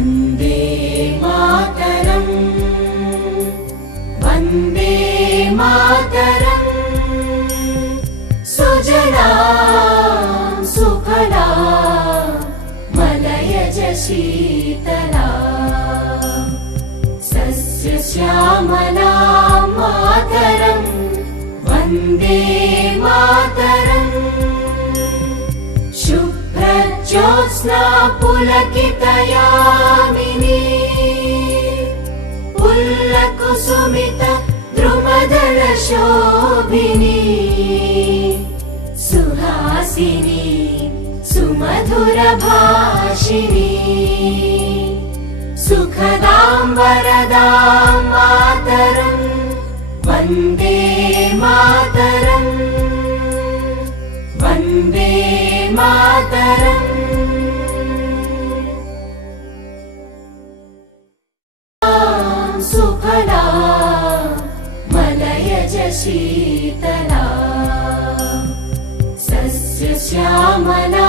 वन्दे मातरम् वन्दे मातरम् सुजलां सुफलां मलयज शीतलां सस्यश्यामलां मातरम् वन्दे मातरम् शुभ्रज्योत्स्ना पुलकितयामिनी पुल्लकुसुमित द्रुमदलशोभिनी सुहासिनी सुमधुरभाषिणी सुखदां वरदां मातरम् वन्दे मातरम् वन्दे मातरम् सुफलां मलयज शीतलां सस्यश्यामलां